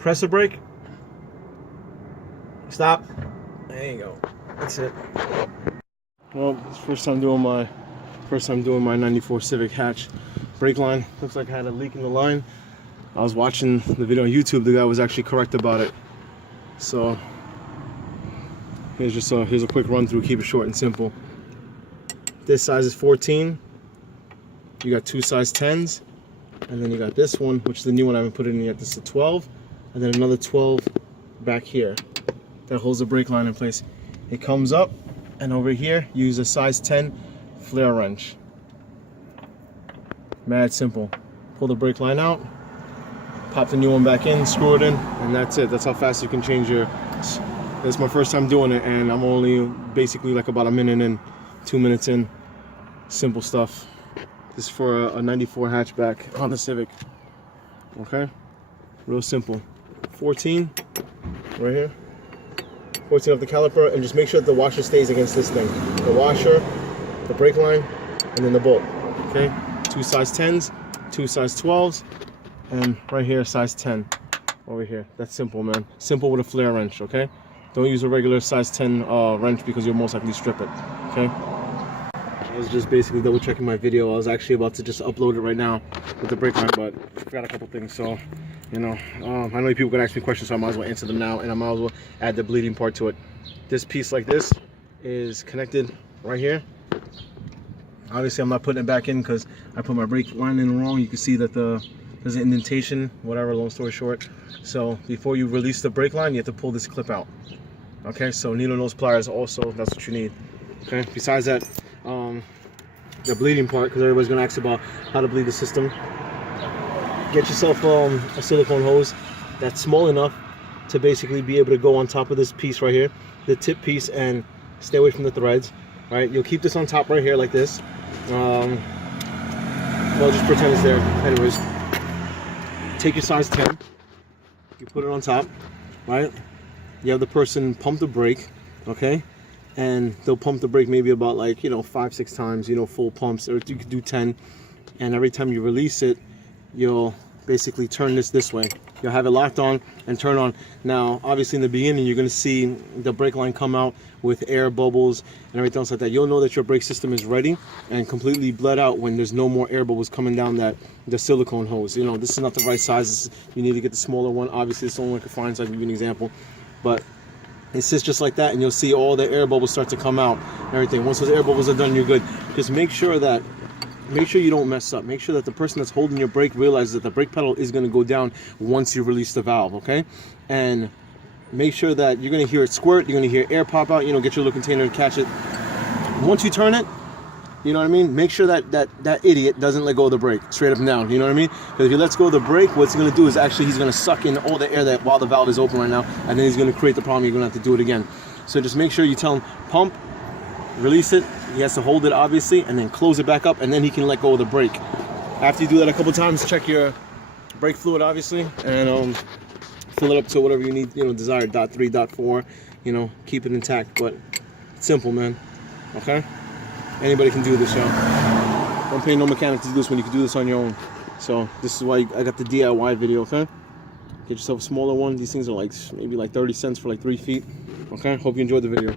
Press the brake. Stop. There you go. That's it. Well, it's first time doing my 94 Civic hatch brake line. Looks like I had a leak in the line. I was watching the video on YouTube. The guy was actually correct about it. So here's a quick run through. Keep it short and simple. This size is 14. You got two size 10s, and then you got this one, which is the new one I haven't put it in yet. This is a 12, and then another 12 back here that holds the brake line in place. It comes up, and over here you use a size 10 flare wrench. Mad simple. Pull the brake line out, pop the new one back in, screw it in, and that's it. That's how fast you can change your. It's my first time doing it, and I'm only basically like about a minute in, 2 minutes in. Simple stuff. This is for a 94 hatchback on the Civic. Okay, real simple. 14 right here. 14 of the caliper, and just make sure that the washer stays against this thing. The washer, the brake line, and then the bolt. Okay, two size 10s, two size 12s, and right here size 10 over here. That's simple, man. Simple with a flare wrench. Okay, don't use a regular size 10 wrench because you'll most likely strip it. Okay, I was just basically double checking my video. I was actually about to just upload it right now with the brake line, but I forgot a couple things. So, you know, I know people can ask me questions, so I might as well answer them now, and I might as well add the bleeding part to it. This piece like this is connected right here. Obviously, I'm not putting it back in because I put my brake line in wrong. You can see that there's an indentation, whatever, long story short. So before you release the brake line, you have to pull this clip out. Okay, so needle nose pliers also, that's what you need. Okay, besides that, the bleeding part, because everybody's going to ask about how to bleed the system. Get yourself a silicone hose that's small enough to basically be able to go on top of this piece right here, the tip piece, and stay away from the threads. Right, you'll keep this on top right here like this. Well, just pretend it's there. Anyways, take your size 10, you put it on top, right? You have the person pump the brake, okay? And they'll pump the brake maybe about, like, you know, 5-6 times, you know, full pumps, or you could do 10. And every time you release it, you'll basically turn this way. You'll have it locked on and turn on. Now, obviously in the beginning, you're gonna see the brake line come out with air bubbles and everything else like that. You'll know that your brake system is ready and completely bled out when there's no more air bubbles coming down the silicone hose. You know, this is not the right size. You need to get the smaller one. Obviously, it's the only one I can find, so I can give you an example. But it sits just like that, and you'll see all the air bubbles start to come out and everything. Once those air bubbles are done, you're good. Just make sure you don't mess up. Make sure that the person that's holding your brake realizes that the brake pedal is going to go down once you release the valve, okay? And make sure that you're going to hear it squirt, you're going to hear air pop out, you know, get your little container and catch it. Once you turn it, you know what I mean? Make sure that idiot doesn't let go of the brake straight up and down, you know what I mean? Because if you let go of the brake, what's going to do is actually he's going to suck in all the air that while the valve is open right now, and then he's going to create the problem. You're going to have to do it again. So just make sure you tell him, pump, release it. He has to hold it, obviously, and then close it back up, and then he can let go of the brake. After you do that a couple times, check your brake fluid, obviously, and fill it up to whatever you need, you know, desired, .3, .4, you know, keep it intact. But it's simple, man. Okay? Anybody can do this, y'all. Don't pay no mechanic to do this when you can do this on your own. So this is why I got the DIY video, okay? Get yourself a smaller one. These things are like maybe like 30 cents for like 3 feet. Okay? Hope you enjoyed the video.